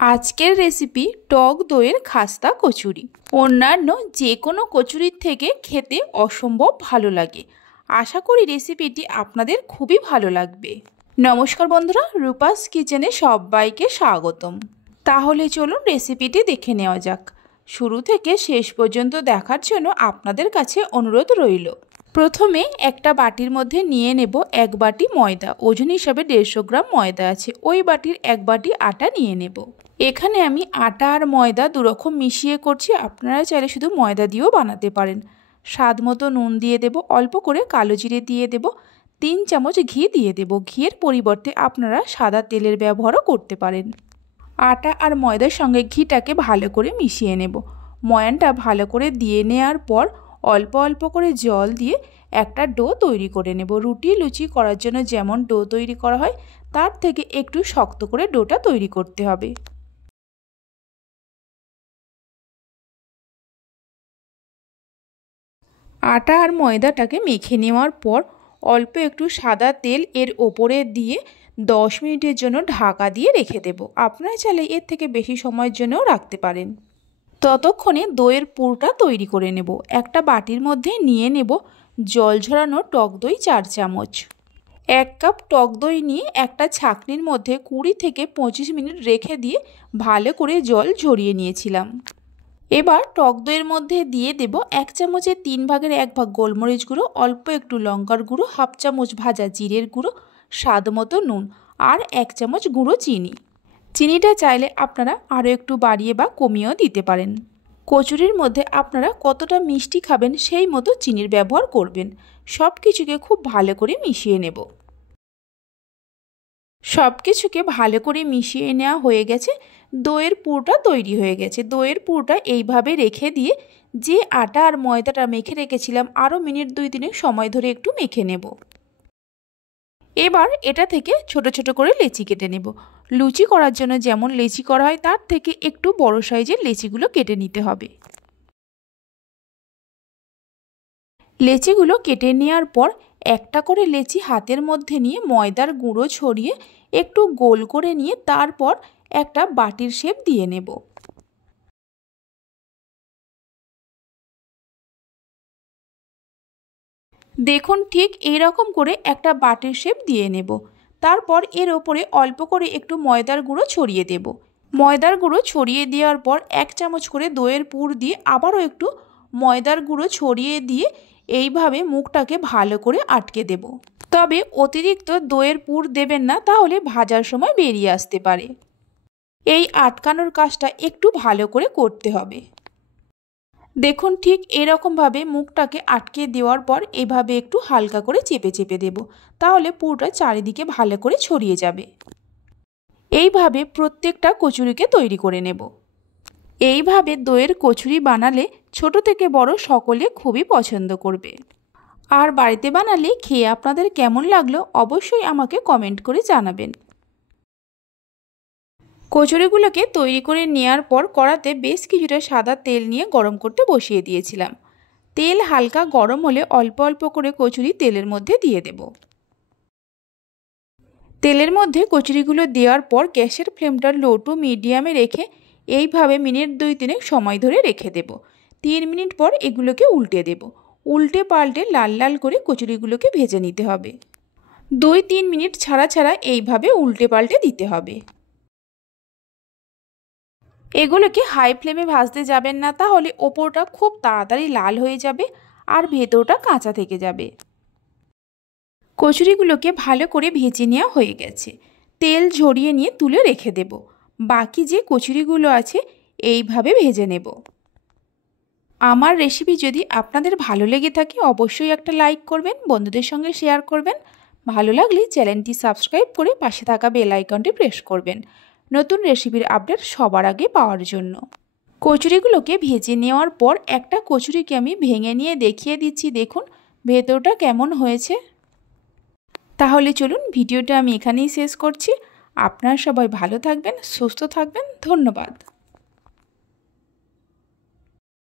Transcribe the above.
আজকের রেসিপি টক দইয়ের খাস্তা কচুরি। অন্যান্য যে কোনো কচুরির থেকে খেতে অসম্ভব ভালো লাগে। আশা করি রেসিপিটি আপনাদের খুবই ভালো লাগবে। নমস্কার বন্ধুরা, রূপাস কিচেনে সবাইকে স্বাগতম। তাহলে চলুন রেসিপিটি দেখে নেওয়া যাক। শুরু থেকে শেষ পর্যন্ত দেখার জন্য আপনাদের কাছে অনুরোধ রইল। প্রথমে একটা বাটির মধ্যে নিয়ে নেব 1 বাটি ময়দা। ওজন হিসাবে 150 গ্রাম ময়দা আছে। ওই বাটির 1 বাটি আটা নিয়ে নেব। এখানে আমি আটা আর ময়দা দুরকম মিশিয়ে করছি, আপনারা চাইলে শুধু ময়দা দিয়েও বানাতে পারেন। স্বাদ মতো নুন দিয়ে দেব, অল্প করে কালো জিরে দিয়ে দেব, 3 চামচ ঘি দিয়ে দেব। ঘিয়ের পরিবর্তে আপনারা সাদা তেলের ব্যবহারও করতে পারেন। আটা আর ময়দার সঙ্গে ঘিটাকে ভালো করে মিশিয়ে নেব। ময়ানটা ভালো করে দিয়ে নেওয়ার পর অল্প অল্প করে জল দিয়ে একটা ডো তৈরি করে নেব। রুটি লুচি করার জন্য যেমন ডো তৈরি করা হয় তার থেকে একটু শক্ত করে ডোটা তৈরি করতে হবে। আটা আর ময়দাটাকে মেখে নেওয়ার পর অল্প একটু সাদা তেল এর ওপরে দিয়ে 10 মিনিটের জন্য ঢাকা দিয়ে রেখে দেব। আপনারা চাইলে এর থেকে বেশি সময়ের জন্যও রাখতে পারেন। ততক্ষণে দইয়ের পুরটা তৈরি করে নেব। একটা বাটির মধ্যে নিয়ে নেব জল ঝরানো টক দই 4 চামচ। 1 কাপ টক দই নিয়ে একটা ছাঁকনির মধ্যে 20 থেকে 25 মিনিট রেখে দিয়ে ভালো করে জল ঝরিয়ে নিয়েছিলাম। এবার টক দইয়ের মধ্যে দিয়ে দেব 1 চামচের 3 ভাগের 1 ভাগ গোলমরিচ গুঁড়ো, অল্প একটু লঙ্কার গুঁড়ো, হাফ চামচ ভাজা জিরের গুঁড়ো, স্বাদ মতো নুন আর 1 চামচ গুঁড়ো চিনি। চিনিটা চাইলে আপনারা আরও একটু বাড়িয়ে বা কমিয়েও দিতে পারেন। কচুরির মধ্যে আপনারা কতটা মিষ্টি খাবেন সেই মতো চিনির ব্যবহার করবেন। সব কিছুকে খুব ভালো করে মিশিয়ে নেব। সব কিছুকে ভালো করে মিশিয়ে নেওয়া হয়ে গেছে। দইয়ের পুরটা তৈরি হয়ে গেছে। দইয়ের পুরটা এইভাবে রেখে দিয়ে যে আটা আর ময়দাটা মেখে রেখেছিলাম আরও মিনিট 2-3 সময় ধরে একটু মেখে নেব। এবার এটা থেকে ছোট ছোট করে লেচি কেটে নেব। লুচি করার জন্য যেমন লেচি করা হয় তার থেকে একটু বড় সাইজের লেচিগুলো কেটে নিতে হবে। লেচিগুলো কেটে নেওয়ার পর একটা করে লেচি হাতের মধ্যে নিয়ে ময়দার গুঁড়ো ছড়িয়ে একটু গোল করে নিয়ে তারপর একটা বাটির শেপ দিয়ে নেব। দেখুন ঠিক এইরকম করে একটা বাটির শেপ দিয়ে নেব। তারপর এর ওপরে অল্প করে একটু ময়দার গুঁড়ো ছড়িয়ে দেব। ময়দার গুঁড়ো ছড়িয়ে দেওয়ার পর 1 চামচ করে দইয়ের পুর দিয়ে আবারও একটু ময়দার গুঁড়ো ছড়িয়ে দিয়ে এইভাবে মুখটাকে ভালো করে আটকে দেব। তবে অতিরিক্ত দইয়ের পুর দেবেন না, তাহলে ভাজার সময় বেরিয়ে আসতে পারে। এই আটকানোর কাজটা একটু ভালো করে করতে হবে। দেখুন ঠিক এরকমভাবে মুখটাকে আটকে দেওয়ার পর এভাবে একটু হালকা করে চেপে চেপে দেব, তাহলে পুরোটা চারিদিকে ভালো করে ছড়িয়ে যাবে। এইভাবে প্রত্যেকটা কচুরিকে তৈরি করে নেব। এইভাবে দইয়ের কচুরি বানালে ছোট থেকে বড় সকলে খুবই পছন্দ করবে। আর বাড়িতে বানালে খেয়ে আপনাদের কেমন লাগলো অবশ্যই আমাকে কমেন্ট করে জানাবেন। কচুরিগুলোকে তৈরি করে নেওয়ার পর কড়াতে বেশ কিছুটা সাদা তেল নিয়ে গরম করতে বসিয়ে দিয়েছিলাম। তেল হালকা গরম হলে অল্প অল্প করে কচুরি তেলের মধ্যে দিয়ে দেব। তেলের মধ্যে কচুরিগুলো দেওয়ার পর গ্যাসের ফ্লেমটা লো টু মিডিয়ামে রেখে এইভাবে মিনিট 2-3 সময় ধরে রেখে দেব। 3 মিনিট পর এগুলোকে উল্টে দেব। উল্টে পাল্টে লাল লাল করে কচুরিগুলোকে ভেজে নিতে হবে। 2-3 মিনিট ছাড়া ছাড়া এইভাবে উল্টে পাল্টে দিতে হবে। এগুলোকে হাই ফ্লেমে ভাজতে যাবেন না, তাহলে ওপরটা খুব তাড়াতাড়ি লাল হয়ে যাবে আর ভেতরটা কাঁচা থেকে যাবে। কচুরিগুলোকে ভালো করে ভেজে নেওয়া হয়ে গেছে। তেল ঝরিয়ে নিয়ে তুলে রেখে দেব। বাকি যে কচুরিগুলো আছে এইভাবে ভেজে নেব। আমার রেসিপি যদি আপনাদের ভালো লেগে থাকে অবশ্যই একটা লাইক করবেন, বন্ধুদের সঙ্গে শেয়ার করবেন। ভালো লাগলে চ্যানেলটি সাবস্ক্রাইব করে পাশে থাকা বেল আইকনটি প্রেস করবেন নতুন রেসিপির আপডেট সবার আগে পাওয়ার জন্য। কচুরিগুলোকে ভেজে নেওয়ার পর একটা কচুরিকে আমি ভেঙে নিয়ে দেখিয়ে দিচ্ছি। দেখুন ভেতরটা কেমন হয়েছে। তাহলে চলুন ভিডিওটা আমি এখানেই শেষ করছি। আপনারা সবাই ভালো থাকবেন, সুস্থ থাকবেন। ধন্যবাদ।